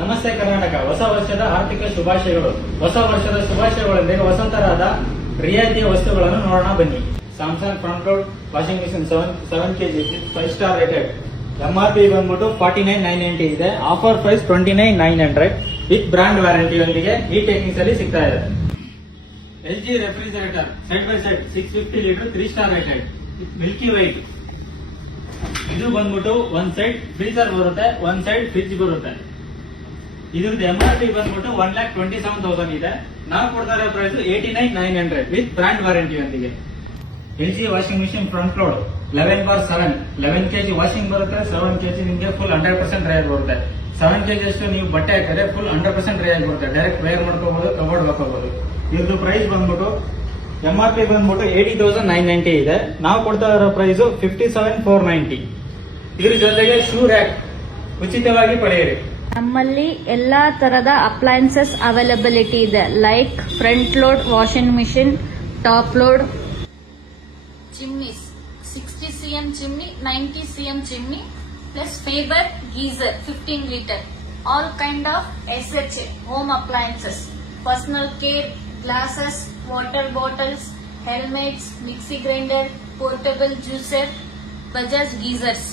ನಮಸ್ತೆ ಕರ್ನಾಟಕ. ಹೊಸ ವರ್ಷದ ಆರ್ಥಿಕ ಶುಭಾಶಯಗಳು. ಹೊಸ ವರ್ಷದ ಶುಭಾಶಯಗಳೊಂದಿಗೆ ಹೊಸತರವಾದ ರಿಯಾಯಿತಿಯ ವಸ್ತುಗಳನ್ನು ನೋಡೋಣ ಬನ್ನಿ. Samsung front load washing machine 7 kg 5 star rated. MRP ಬಂದ್ಬಿಟ್ಟು 49,990 ಇದೆ. Offer price 29,900 with brand warranty ಯೊಂದಿಗೆ ಈ ಟೆಕ್ನಿಕ್ಸ್ ಅಲ್ಲಿ ಸಿಗ್ತಾ ಇದೆ. LG refrigerator side by side 650 litre 3 star rated milky white. ಇದು ಬಂದ್ಬಿಟ್ಟು ಒಂದ್ ಸೈಡ್ ಫ್ರೀಜರ್ ಬರುತ್ತೆ, ಒಂದ್ ಸೈಡ್ ಫ್ರಿಡ್ಜ್ ಬರುತ್ತೆ. ಇದ್ರದ್ದು MRP ಬಂದ್ಬಿಟ್ಟು 1,27,000 ಇದೆ. ನಾವು ಕೊಡ್ತಾ ಇರೋ ಪ್ರೈಸ್ 89,900 ವಿತ್ ಬ್ರಾಂಡ್ ವಾರಂಟಿ ಯೊಂದಿಗೆ. LG washing machine front load 11/7 11 kg washing ಬರುತ್ತೆ. 7 kg ನಿಮಗೆ ಫುಲ್ 100% ಡ್ರೈಯರ್ ಬರುತ್ತೆ. 7 kg ಅಷ್ಟು ನೀವು ಬಟ್ಟೆ ಹಾಕಿದ್ರೆ ಫುಲ್ 100% ಡ್ರೈಯರ್ ಬರುತ್ತೆ. ಡೈರೆಕ್ಟ್ ವೇರ್ ಮಾಡ್ಕೋಬಹುದು, ಕಬೋರ್ಡ್ ಹಾಕೋಬಹುದು. ಇದ್ರದ್ದು ಪ್ರೈಸ್ ಬಂದ್ಬಿಟ್ಟು MRP ಬಂದ್ಬಿಟ್ಟು 80,990 ಇದೆ. ನಾವು ಕೊಡ್ತಾ ಇರೋ ಪ್ರೈಸ್ 57,490. ಇದ್ರ ಜೊತೆಗೆ ಶೂ ರ್ಯಾಕ್ ಉಚಿತವಾಗಿ ಪಡೆಯಿರಿ. ನಮ್ಮಲ್ಲಿ ಎಲ್ಲಾ ತರದ ಅಪ್ಲೈನ್ಸಸ್ ಅವೈಲಬಿಲಿಟಿ ಇದೆ. Like front load washing machine, top load, chimneys 60 cm chimney, 90 cm chimney, plus Faber geyser 15 litre. All kind of SHA home appliances, personal care, glasses, water bottles, helmets, mixie grinder, portable juicer, Bajaj geysers.